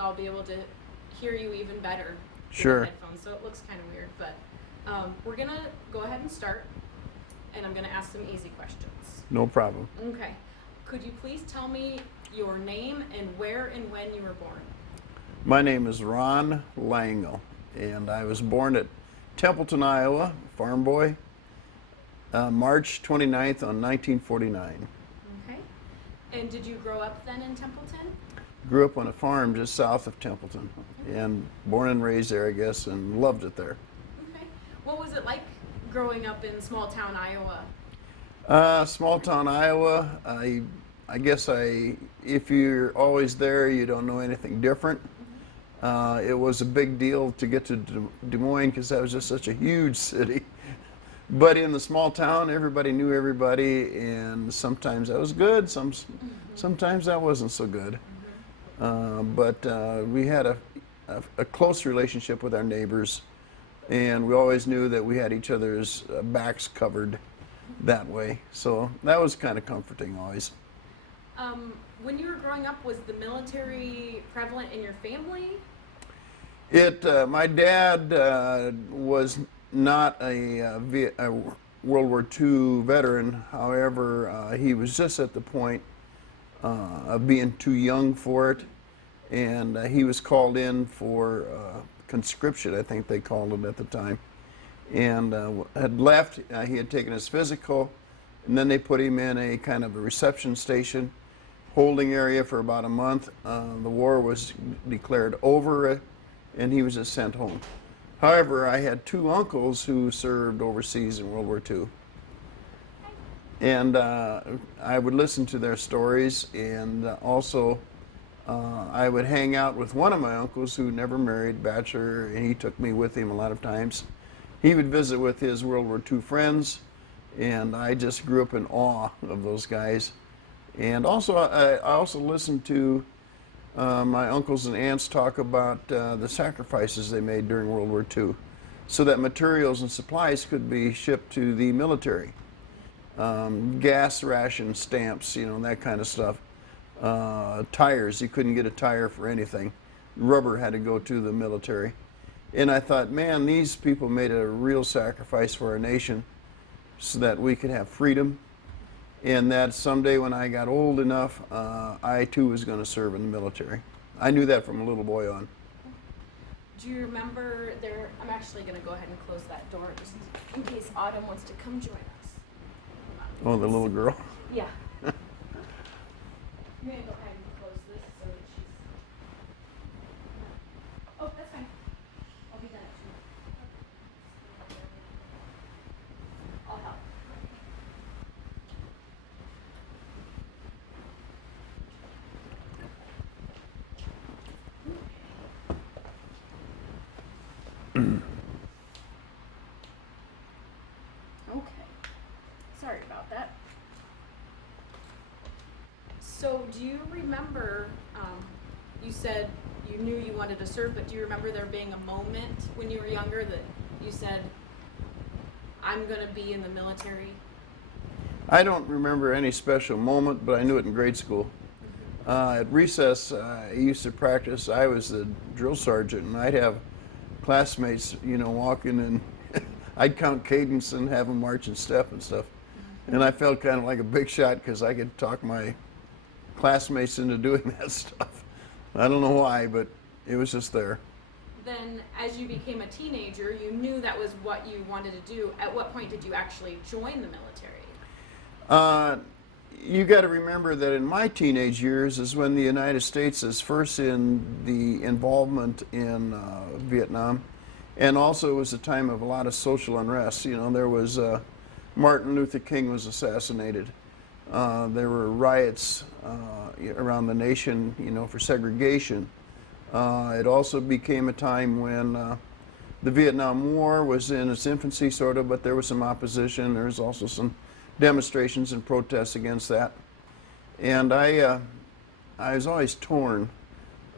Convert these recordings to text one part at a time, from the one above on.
that I'll be able to hear you even better with Sure. the headphones, so it looks kind of weird. But we're going to go ahead and start, and I'm going to ask some easy questions. No problem. Okay. Could you please tell me your name and where and when you were born? My name is Ron Langel, and I was born at Templeton, Iowa, farm boy, March 29th on 1949. Okay. And did you grow up then in Templeton? Grew up on a farm just south of Templeton, and born and raised there, I guess, and loved it there. Okay. What was it like growing up in small town Iowa? Small town Iowa, I guess if you're always there, you don't know anything different. It was a big deal to get to Des Moines because that was just such a huge city. But in the small town, everybody knew everybody, and sometimes that was good, sometimes that wasn't so good. But we had a close relationship with our neighbors, and we always knew that we had each other's backs covered that way. So that was kind of comforting always. When you were growing up, was the military prevalent in your family? My dad was not a World War II veteran. However, he was just at the point of being too young for it, and he was called in for conscription, I think they called it at the time, and had left. He had taken his physical, and then they put him in a kind of a reception station holding area for about a month. The war was declared over, and he was just sent home. However, I had two uncles who served overseas in World War II. And I would listen to their stories, and also I would hang out with one of my uncles who never married, bachelor, and he took me with him a lot of times. He would visit with his World War II friends, and I just grew up in awe of those guys. And also, I also listened to my uncles and aunts talk about the sacrifices they made during World War II so that materials and supplies could be shipped to the military. Gas ration stamps, that kind of stuff. Tires, you couldn't get a tire for anything. Rubber had to go to the military. And I thought, man, these people made a real sacrifice for our nation so that we could have freedom. And that someday when I got old enough, I too was going to serve in the military. I knew that from a little boy on. Do you remember there? I'm actually going to go ahead and close that door just in case Autumn wants to come join us. Oh, the little girl. Yeah. I'm going to go ahead and close this so that she's. Oh, that's fine. I'll be done at 2. I'll help. Okay. Sorry about that. So, do you remember, you said you knew you wanted to serve, but do you remember there being a moment when you were younger that you said, I'm going to be in the military? I don't remember any special moment, but I knew it in grade school. At recess, I used to practice. I was the drill sergeant, and I'd have classmates, walking, and I'd count cadence and have them march in step and stuff. And I felt kind of like a big shot because I could talk my classmates into doing that stuff. I don't know why, but it was just there. Then, as you became a teenager, you knew that was what you wanted to do. At what point did you actually join the military? You got to remember that in my teenage years is when the United States is first in the involvement in Vietnam, and also it was a time of a lot of social unrest. There was Martin Luther King was assassinated. There were riots around the nation, for segregation. It also became a time when the Vietnam War was in its infancy, sort of, but there was some opposition. There was also some demonstrations and protests against that. And I was always torn.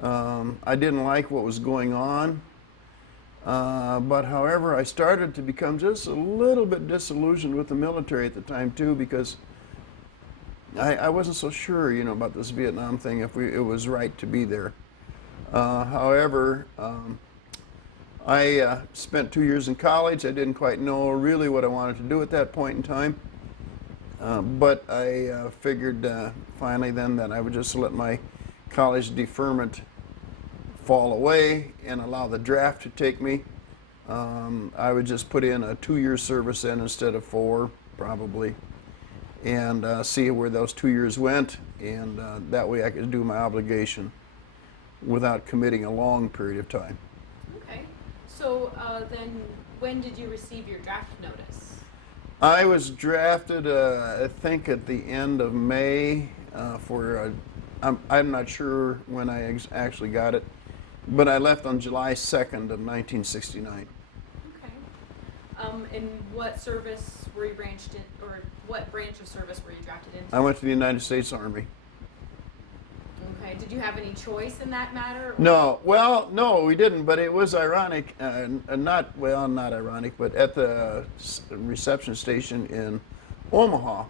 I didn't like what was going on. But however, I started to become just a little bit disillusioned with the military at the time too, because I wasn't so sure, about this Vietnam thing, if it was right to be there. However, I spent 2 years in college. I didn't quite know really what I wanted to do at that point in time. But I figured finally then that I would just let my college deferment fall away and allow the draft to take me. I would just put in a 2-year service then instead of 4, probably, and see where those 2 years went, and that way I could do my obligation without committing a long period of time. Okay. So then when did you receive your draft notice? I was drafted, I think, at the end of May I'm not sure when I actually got it, but I left on July 2nd of 1969. Okay. And what service were you branched in, or what branch of service were you drafted into? I went to the United States Army. Okay. Did you have any choice in that matter? No, well, no, we didn't, but it was ironic, not ironic, but at the reception station in Omaha,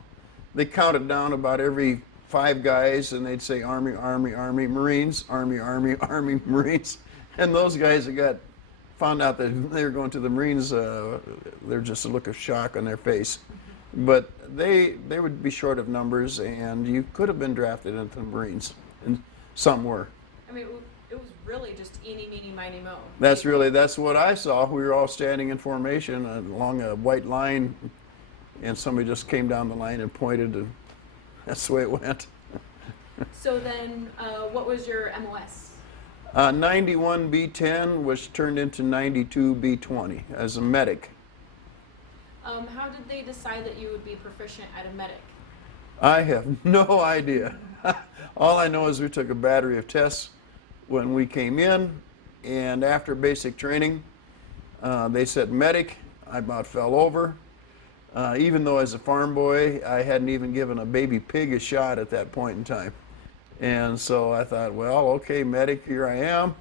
they counted down about every 5 guys, and they'd say Army, Army, Army, Marines, Army, Army, Army, Marines, and those guys that found out that they were going to the Marines, there's just a look of shock on their face. But they would be short of numbers, and you could have been drafted into the Marines, and some were. I mean, it was really just eeny, meeny, miny, mo. That's what I saw. We were all standing in formation along a white line, and somebody just came down the line and pointed, and that's the way it went. So then, what was your MOS? 91 B10 was turned into 92 B20 as a medic. How did they decide that you would be proficient at a medic? I have no idea. All I know is we took a battery of tests when we came in, and after basic training, they said medic. I about fell over. Even though as a farm boy, I hadn't even given a baby pig a shot at that point in time. And so I thought, well, okay, medic, here I am.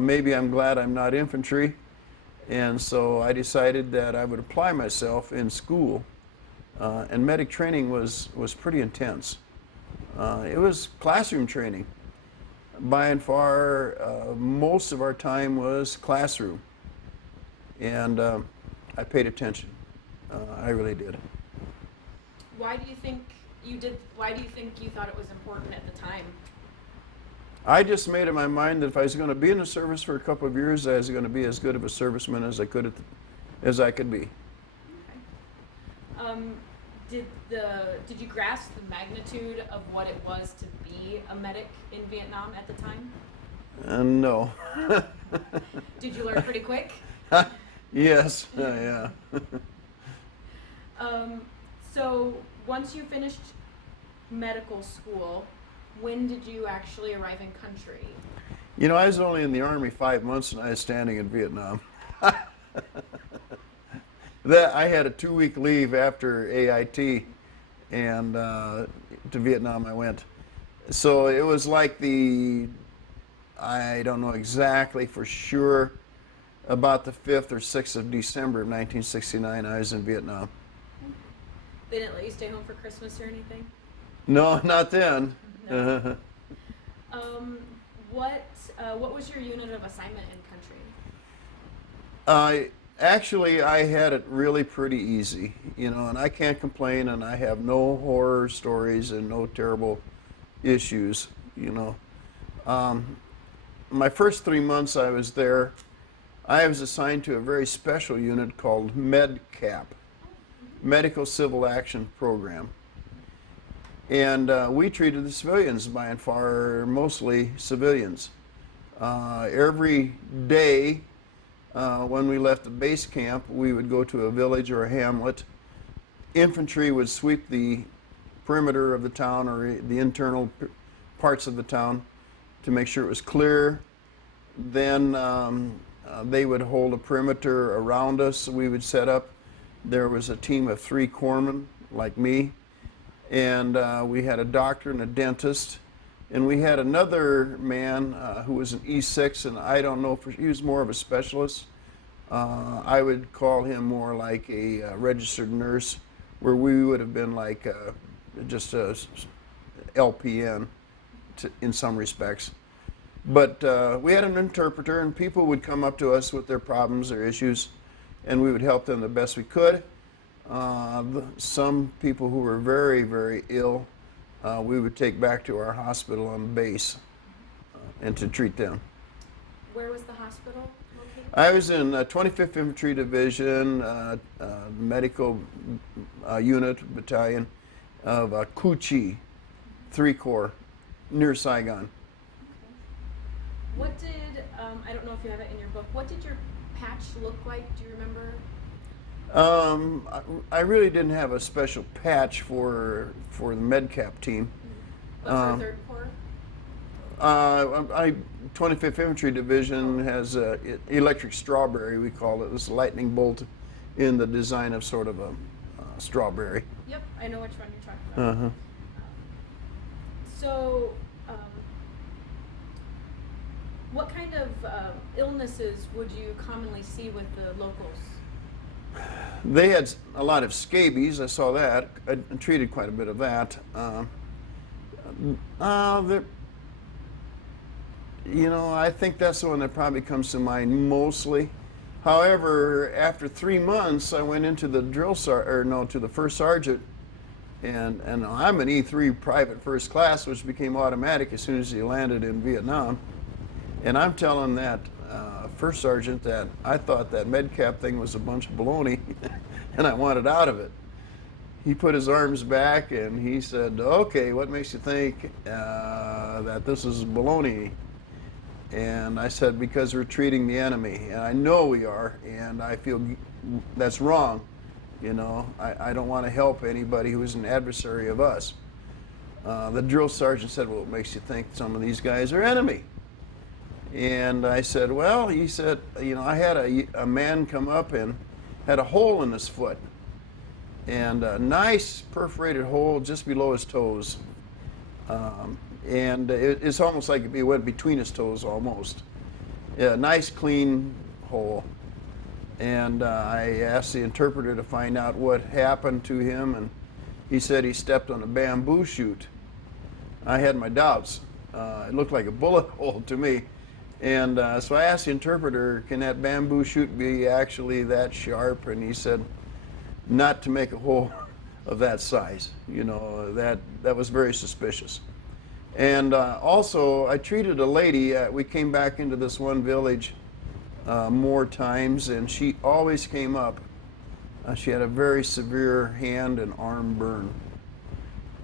Maybe I'm glad I'm not infantry. And so I decided that I would apply myself in school. And medic training was pretty intense. It was classroom training. By and far, most of our time was classroom. And I paid attention. I really did. Why do you think you thought it was important at the time? I just made up my mind that if I was going to be in the service for a couple of years, I was going to be as good of a serviceman as I could be. Okay. Did you grasp the magnitude of what it was to be a medic in Vietnam at the time? No. Did you learn pretty quick? Yes. Yeah. So once you finished medical school, when did you actually arrive in country? You know, I was only in the Army 5 months, and I was standing in Vietnam. I had a 2-week leave after AIT, and to Vietnam I went. So it was like I don't know exactly for sure, about the 5th or 6th of December of 1969, I was in Vietnam. They didn't let you stay home for Christmas or anything? No, not then. No. What was your unit of assignment in country? Actually, I had it really pretty easy, and I can't complain, and I have no horror stories and no terrible issues, My first 3 months I was there, I was assigned to a very special unit called MedCap, Medical Civil Action Program. And we treated the civilians by and far, mostly civilians. Every day when we left the base camp, we would go to a village or a hamlet. Infantry would sweep the perimeter of the town or the internal parts of the town to make sure it was clear. Then they would hold a perimeter around us. We would set up. There was a team of 3 corpsmen like me, and we had a doctor and a dentist, and we had another man who was an E6, and I don't know he was more of a specialist. I would call him more like a registered nurse, where we would have been like just a LPN in some respects. But we had an interpreter, and people would come up to us with their problems, their issues, and we would help them the best we could. Some people who were very, very ill, we would take back to our hospital on base and to treat them. Where was the hospital located? I was in 25th Infantry Division, medical unit battalion of Cu Chi, 3 Corps, near Saigon. What did, I don't know if you have it in your book, what did your patch look like? Do you remember? I really didn't have a special patch for the MedCap team. But for 3rd Corps? 25th Infantry Division has electric strawberry, we call it. It's a lightning bolt in the design of sort of a strawberry. Yep, I know which one you're talking about. So, what kind of illnesses would you commonly see with the locals? They had a lot of scabies. I saw that. I treated quite a bit of that. I think that's the one that probably comes to mind mostly. However, after 3 months, I went into the to the first sergeant, and I'm an E3 private first class, which became automatic as soon as he landed in Vietnam. And I'm telling that first sergeant that I thought that MedCap thing was a bunch of baloney, and I wanted out of it. He put his arms back and he said, "Okay, what makes you think that this is baloney?" And I said, "Because we're treating the enemy, and I know we are, and I feel that's wrong. I don't want to help anybody who is an adversary of us." The drill sergeant said, "Well, what makes you think some of these guys are enemy?" And I said, "Well," he said, "I had a man come up and had a hole in his foot, and a nice perforated hole just below his toes. And it's almost like it went between his toes almost. A nice clean hole." And I asked the interpreter to find out what happened to him, and he said he stepped on a bamboo shoot. I had my doubts. It looked like a bullet hole to me. And so I asked the interpreter, "Can that bamboo shoot be actually that sharp?" And he said, "Not to make a hole of that size." That was very suspicious. And also, I treated a lady. We came back into this one village more times, and she always came up. She had a very severe hand and arm burn.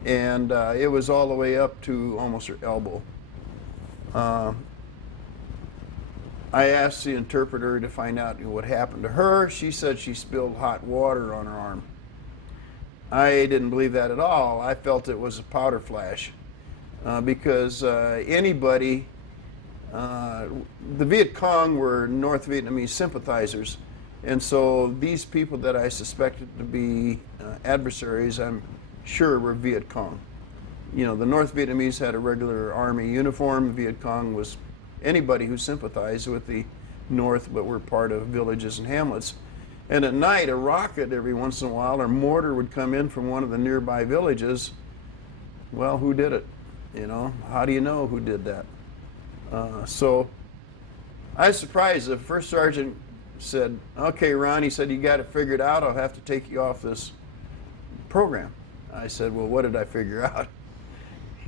And it was all the way up to almost her elbow. I asked the interpreter to find out what happened to her. She said she spilled hot water on her arm. I didn't believe that at all. I felt it was a powder flash because anybody, the Viet Cong were North Vietnamese sympathizers, and so these people that I suspected to be adversaries, I'm sure were Viet Cong. The North Vietnamese had a regular army uniform. The Viet Cong was anybody who sympathized with the North but were part of villages and hamlets. And at night, a rocket every once in a while or mortar would come in from one of the nearby villages. Well, who did it? How do you know who did that? So I was surprised. The first sergeant said, "Okay, Ron," he said, "you got it figured out. I'll have to take you off this program." I said, "Well, what did I figure out?"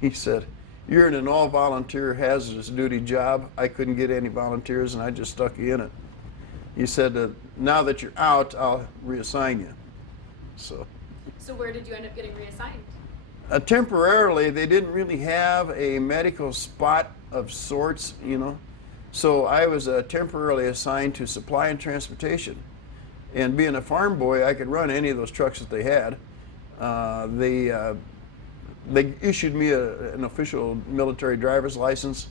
He said, "You're in an all-volunteer hazardous duty job. I couldn't get any volunteers, and I just stuck you in it." He said, "Now that you're out, I'll reassign you." So where did you end up getting reassigned? Temporarily, they didn't really have a medical spot of sorts, So I was temporarily assigned to supply and transportation. And being a farm boy, I could run any of those trucks that they had. They issued me an official military driver's license,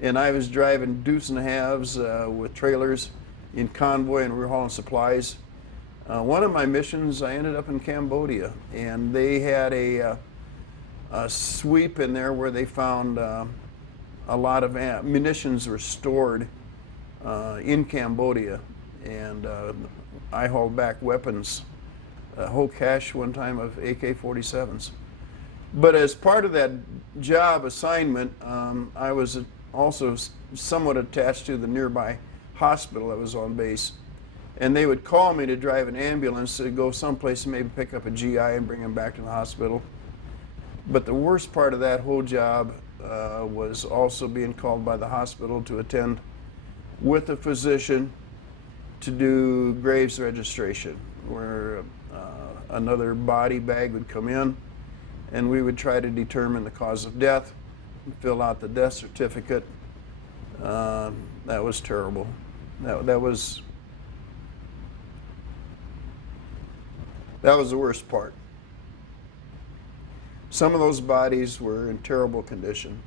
and I was driving deuce and a halves with trailers in convoy, and we were hauling supplies. One of my missions, I ended up in Cambodia, and they had a sweep in there where they found a lot of munitions were stored in Cambodia, and I hauled back weapons, a whole cache one time of AK-47s. But as part of that job assignment, I was also somewhat attached to the nearby hospital that was on base. And they would call me to drive an ambulance to go someplace and maybe pick up a GI and bring him back to the hospital. But the worst part of that whole job was also being called by the hospital to attend with a physician to do graves registration, where another body bag would come in and we would try to determine the cause of death, fill out the death certificate. That was terrible. That was the worst part. Some of those bodies were in terrible condition.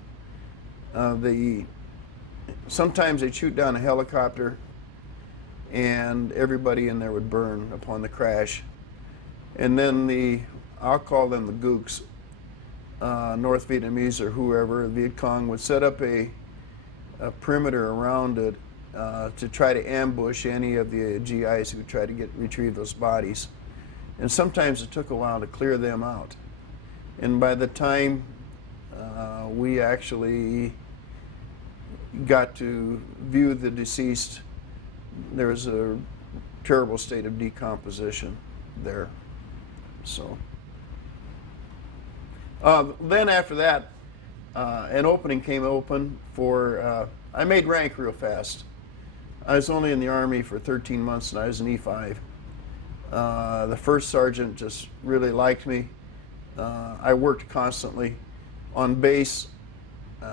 Sometimes they'd shoot down a helicopter and everybody in there would burn upon the crash. And then I'll call them the gooks, North Vietnamese or whoever, Viet Cong, would set up a perimeter around it to try to ambush any of the GIs who tried to retrieve those bodies. And sometimes it took a while to clear them out. And by the time we actually got to view the deceased, there was a terrible state of decomposition there. So then after that, an opening came open for, I made rank real fast. I was only in the Army for 13 months and I was an E5. The first sergeant just really liked me. I worked constantly on base.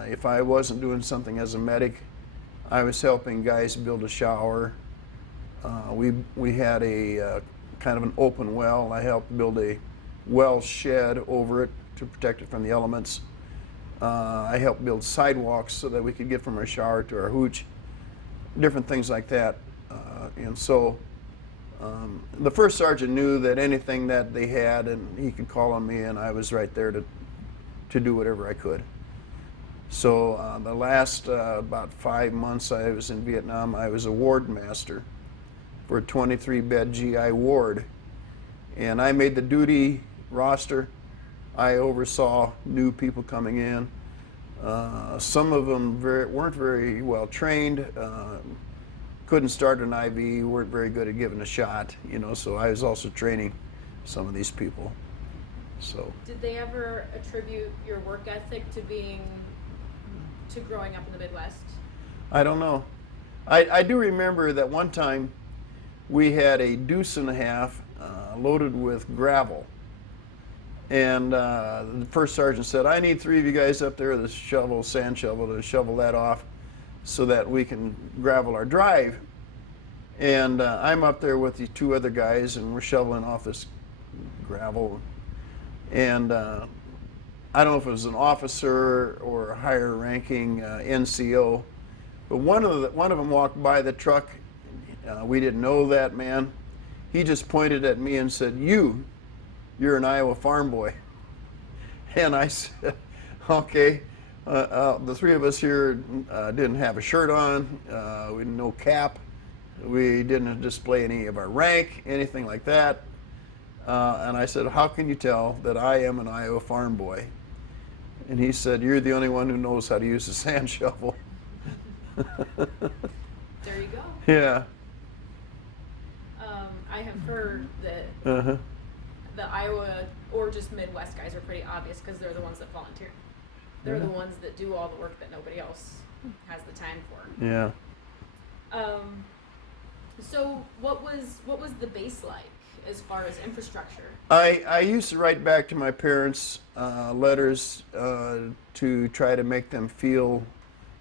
If I wasn't doing something as a medic, I was helping guys build a shower. We had a kind of an open well. I helped build a well shed over it to protect it from the elements. I helped build sidewalks so that we could get from our shower to our hooch, different things like that. And so the first sergeant knew that anything that they had, and he could call on me, and I was right there to do whatever I could. So the last about 5 months I was in Vietnam, I was a ward master for a 23-bed GI ward. And I made the duty roster. I oversaw new people coming in. Some of them weren't very well trained, couldn't start an IV, weren't very good at giving a shot, so I was also training some of these people. So. Did they ever attribute your work ethic to growing up in the Midwest? I don't know. I do remember that one time we had a deuce and a half loaded with gravel. And the first sergeant said, I need 3 of you guys up there with a sand shovel to shovel that off so that we can gravel our drive. And I'm up there with the 2 other guys and we're shoveling off this gravel. And I don't know if it was an officer or a higher ranking NCO, but one of them walked by the truck. We didn't know that man. He just pointed at me and said, you're an Iowa farm boy. And I said, okay. The 3 of us here didn't have a shirt on, we had no cap, we didn't display any of our rank, anything like that. And I said, how can you tell that I am an Iowa farm boy? And he said, you're the only one who knows how to use a sand shovel. There you go. Yeah. I have heard that the Iowa or just Midwest guys are pretty obvious because they're the ones that volunteer. They're the ones that do all the work that nobody else has the time for. Yeah. So what was the base like as far as infrastructure? I used to write back to my parents letters to try to make them feel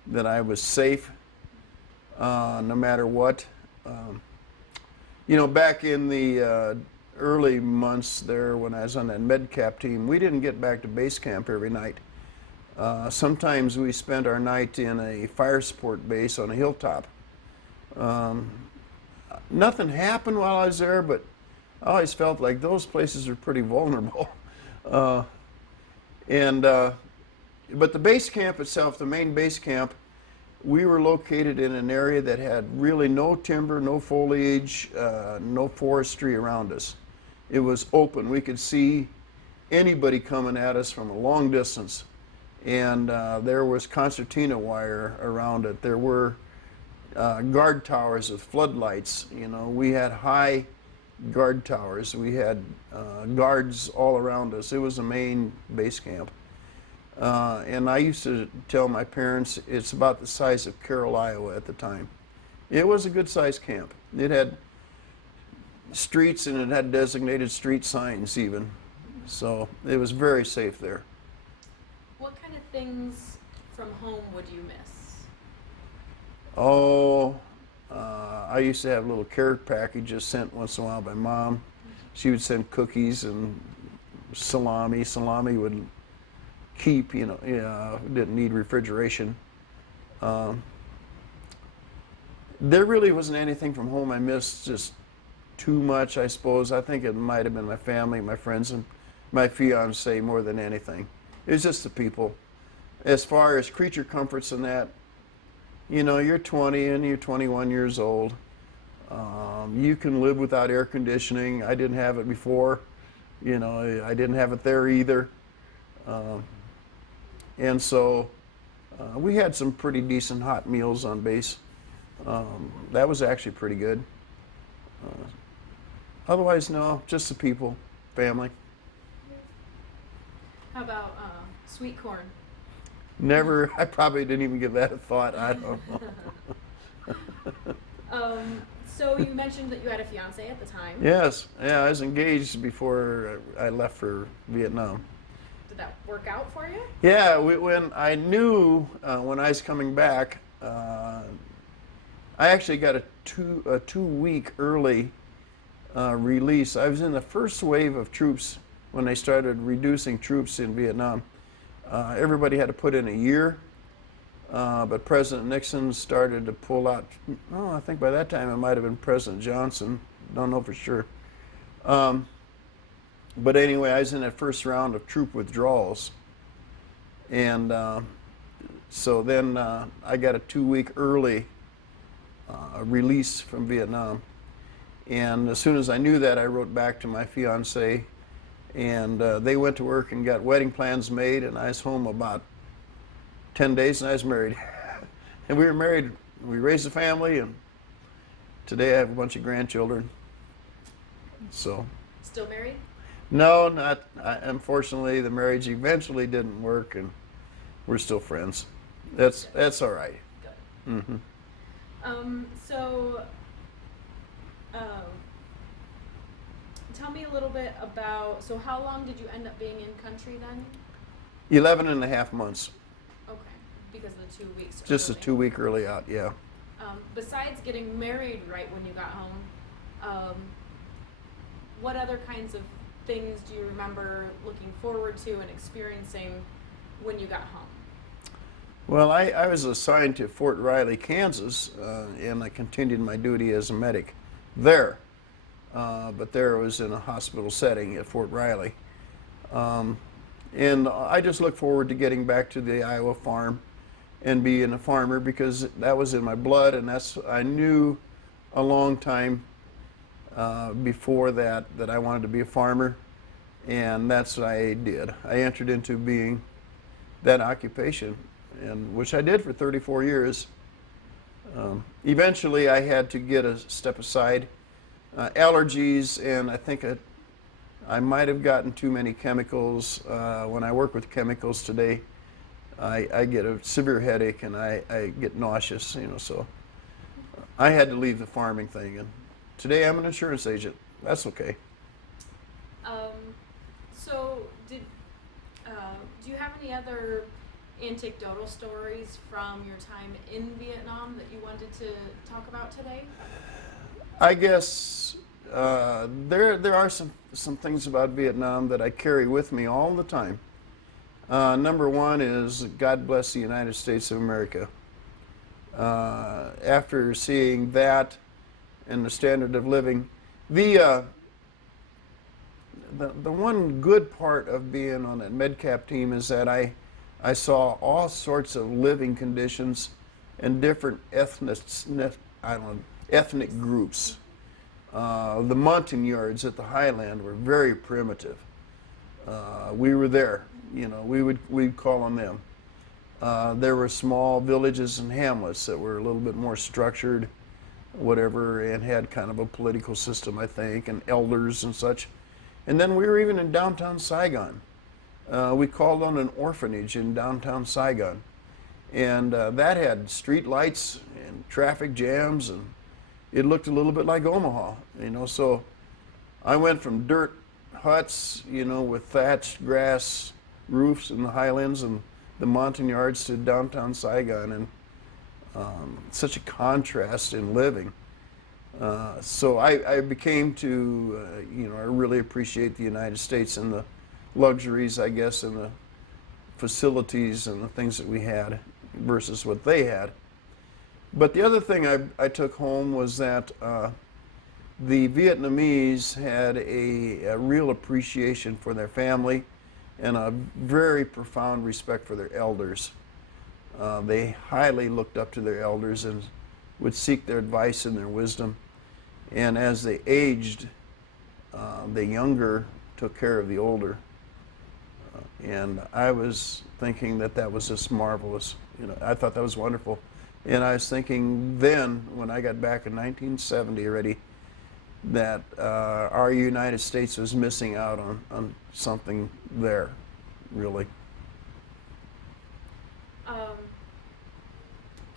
that I was safe no matter what. Back in the early months there when I was on that MedCap team, we didn't get back to base camp every night. Sometimes we spent our night in a fire support base on a hilltop. Nothing happened while I was there, but I always felt like those places are pretty vulnerable. But the base camp itself, the main base camp, we were located in an area that had really no timber, no foliage, no forestry around us. It was open. We could see anybody coming at us from a long distance. and there was concertina wire around it. There were guard towers with floodlights. You know, we had high guard towers. We had guards all around us. It was a main base camp. And I used to tell my parents it's about the size of Carroll, Iowa at the time. It was a good sized camp. It had streets and it had designated street signs even. So it was very safe there. What kind of things from home would you miss? Oh, I used to have little care packages sent once in a while by Mom. She would send cookies and salami. Salami would keep, you know, didn't need refrigeration. There really wasn't anything from home I missed just too much, I suppose. I think it might have been my family, my friends, and my fiance more than anything. It was just the people. As far as creature comforts and that, you know, you're 20 and you're 21 years old. You can live without air conditioning. I didn't have it before. You know, I didn't have it there either. And so we had some pretty decent hot meals on base. That was actually pretty good. Otherwise, no, just the people, family. How about sweet corn? Never, I probably didn't even give that a thought. I don't know. So you mentioned that you had a fiance at the time. Yes, yeah, I was engaged before I left for Vietnam. Did that work out for you? Yeah, when I knew when I was coming back, I actually got a 2-week early release. I was in the first wave of troops when they started reducing troops in Vietnam. Everybody had to put in a year, but President Nixon started to pull out. Oh, I think by that time it might have been President Johnson. Don't know for sure. But anyway, I was in that first round of troop withdrawals, and so then I got a 2-week early release from Vietnam. And as soon as I knew that, I wrote back to my fiance, and they went to work and got wedding plans made, and I was home about 10 days and I was married. And we were married, we raised a family, and today I have a bunch of grandchildren. So. Still married? No, not. Unfortunately, the marriage eventually didn't work, and we're still friends. That's all right. Good. Mm-hmm. Tell me a little bit about, so how long did you end up being in country then? 11 and a half months. Okay, because of the 2 weeks. Just a early. 2-week early out, yeah. Besides getting married right when you got home, what other kinds of things do you remember looking forward to and experiencing when you got home? Well, I was assigned to Fort Riley, Kansas, and I continued my duty as a medic there. But there I was in a hospital setting at Fort Riley. And I just look forward to getting back to the Iowa farm and being a farmer, because that was in my blood, and I knew a long time before that I wanted to be a farmer, and that's what I did. I entered into being that occupation, and which I did for 34 years. Eventually I had to get a step aside. Allergies, and I think I might have gotten too many chemicals. When I work with chemicals today, I get a severe headache and I get nauseous, you know, so I had to leave the farming thing, and today I'm an insurance agent. That's okay. So do you have any other anecdotal stories from your time in Vietnam that you wanted to talk about today? I guess there are some things about Vietnam that I carry with me all the time. Number one is God bless the United States of America. After seeing that and the standard of living, the one good part of being on that MedCap team is that I saw all sorts of living conditions and different ethnic groups. The Montagnards at the Highland were very primitive. We were there, you know, we'd call on them. There were small villages and hamlets that were a little bit more structured, whatever, and had kind of a political system, I think, and elders and such. And then we were even in downtown Saigon. We called on an orphanage in downtown Saigon. And that had street lights and traffic jams, and it looked a little bit like Omaha, So I went from dirt huts, with thatched grass roofs in the highlands and the Montagnards to downtown Saigon, and such a contrast in living. So I became to, I really appreciate the United States and the luxuries, I guess, and the facilities and the things that we had versus what they had. But the other thing I took home was that the Vietnamese had a real appreciation for their family and a very profound respect for their elders. They highly looked up to their elders and would seek their advice and their wisdom. And as they aged, the younger took care of the older. And I was thinking that was just marvelous. I thought that was wonderful. And I was thinking then, when I got back in 1970 already, that our United States was missing out on something there, really.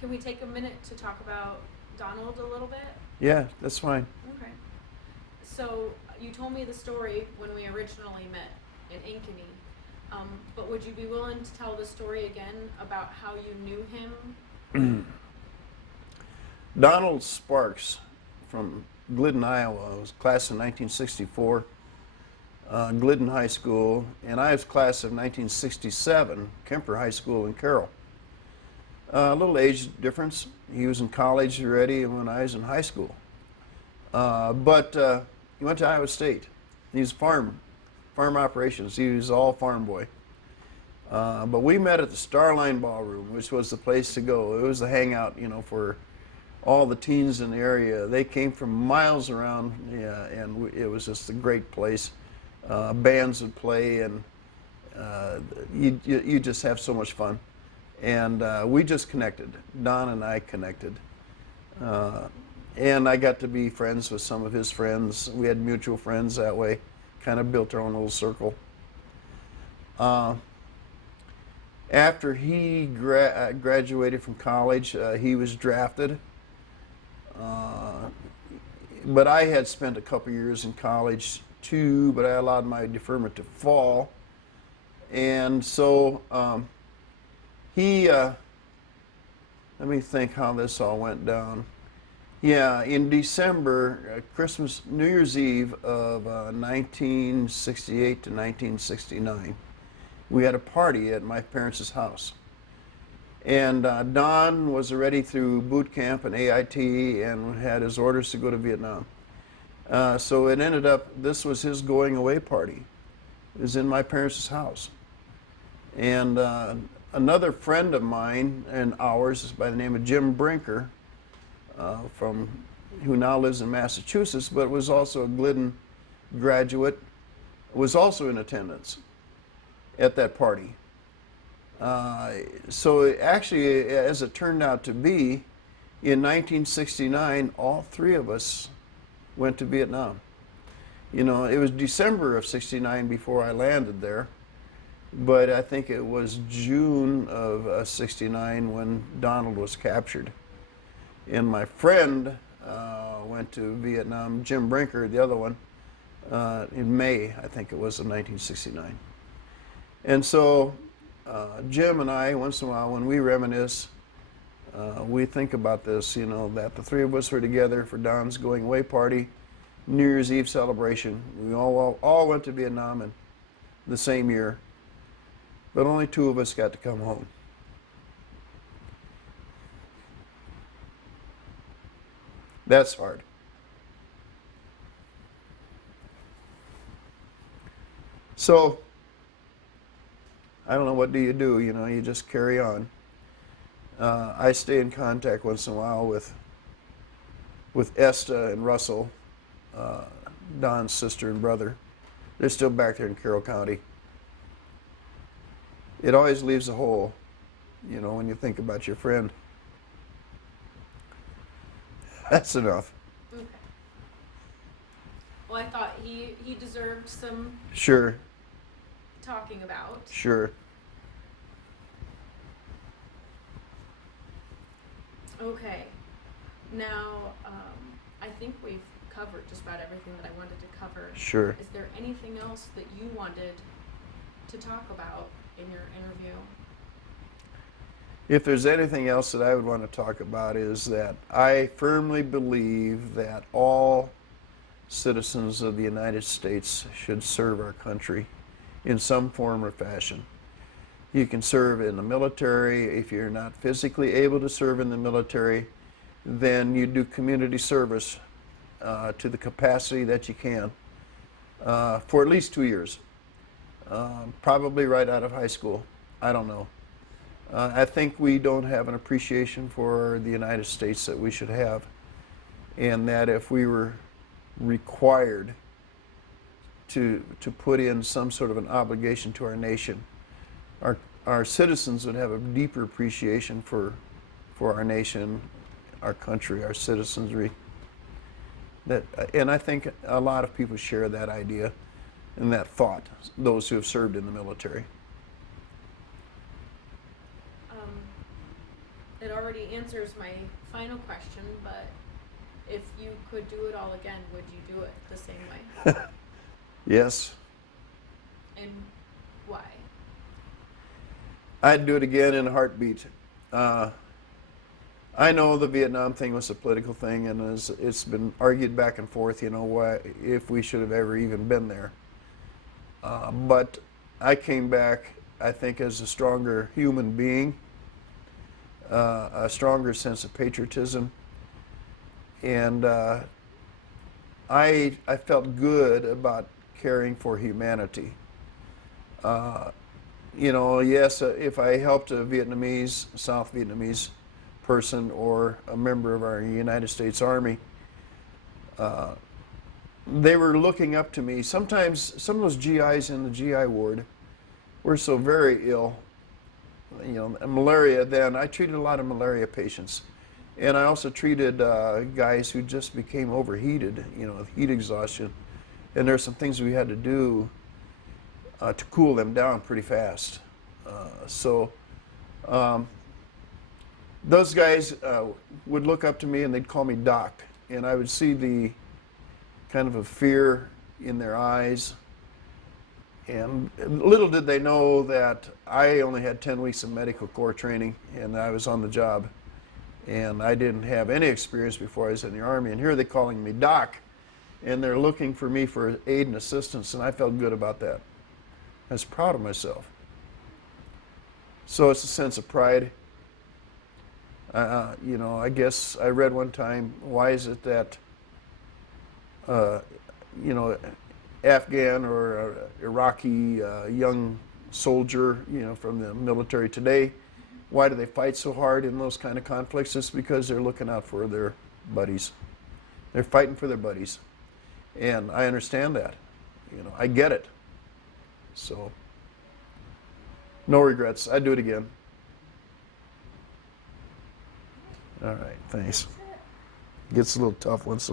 Can we take a minute to talk about Donald a little bit? Yeah, that's fine. Okay. So you told me the story when we originally met in Ankeny, but would you be willing to tell the story again about how you knew him? Donald Sparks from Glidden, Iowa, was class of 1964, Glidden High School, and I was class of 1967, Kemper High School in Carroll. A little age difference. He was in college already when I was in high school. But he went to Iowa State. He was farm operations. He was all farm boy. But we met at the Starline Ballroom, which was the place to go. It was the hangout, for all the teens in the area. They came from miles around, and it was just a great place. Bands would play, and you just have so much fun. And we just connected. Don and I connected. And I got to be friends with some of his friends. We had mutual friends that way, kind of built our own little circle. After he graduated from college, he was drafted. But I had spent a couple years in college too, but I allowed my deferment to fall. And so he, let me think how this all went down. Yeah, in December, New Year's Eve of 1968 to 1969, we had a party at my parents' house. And Don was already through boot camp and AIT and had his orders to go to Vietnam. So it ended up, this was his going away party. It was in my parents' house. And another friend of mine and ours is by the name of Jim Brinker, who now lives in Massachusetts, but was also a Glidden graduate, was also in attendance at that party. So actually, as it turned out to be, in 1969, all three of us went to Vietnam. It was December of '69 before I landed there, but I think it was June of '69 when Donald was captured. And my friend went to Vietnam, Jim Brinker, the other one, in May, I think it was, of 1969. And so Jim and I, once in a while, when we reminisce, we think about this, that the three of us were together for Don's going away party, New Year's Eve celebration. We all went to Vietnam in the same year, but only two of us got to come home. That's hard. So, I don't know, what do? You just carry on. I stay in contact once in a while with Esta and Russell, Don's sister and brother. They're still back there in Carroll County. It always leaves a hole you know, when you think about your friend. That's enough. Okay. Well, I thought he deserved some Sure, talking about. sure. Okay. Now, I think we've covered just about everything that I wanted to cover. Sure. Is there anything else that you wanted to talk about in your interview? If there's anything else that I would want to talk about is that I firmly believe that all citizens of the United States should serve our country in some form or fashion. You can serve in the military. If you're not physically able to serve in the military, then you do community service to the capacity that you can for at least 2 years, probably right out of high school. I don't know. I think we don't have an appreciation for the United States that we should have, and that if we were required to put in some sort of an obligation to our nation, our citizens would have a deeper appreciation for our nation, our country, our citizenry. And I think a lot of people share that idea and that thought, those who have served in the military. It already answers my final question, but if you could do it all again, would you do it the same way? Yes. And why? I'd do it again in a heartbeat. I know the Vietnam thing was a political thing, and it's been argued back and forth, you know, why, if we should have ever even been there. But I came back, I think, as a stronger human being, a stronger sense of patriotism, and I felt good about caring for humanity. You know, yes, if I helped a Vietnamese, South Vietnamese person or a member of our United States Army, they were looking up to me. Sometimes some of those GIs in the GI ward were so very ill. You know, malaria then, I treated a lot of malaria patients. And I also treated guys who just became overheated, you know, with heat exhaustion. And there's some things we had to do to cool them down pretty fast. Those guys would look up to me and they'd call me Doc. And I would see the kind of a fear in their eyes. And little did they know that I only had 10 weeks of medical corps training and I was on the job. And I didn't have any experience before I was in the Army. And here they're calling me Doc. And they're looking for me for aid and assistance. And I felt good about that. I was proud of myself. So it's a sense of pride. You know, I guess I read one time, why is it that, you know, Afghan or Iraqi young soldier, you know, from the military today, why do they fight so hard in those kind of conflicts? It's because they're looking out for their buddies. They're fighting for their buddies. And I understand that. You know, I get it. So, no regrets. I'd do it again. All right, thanks. Gets a little tough once in a while.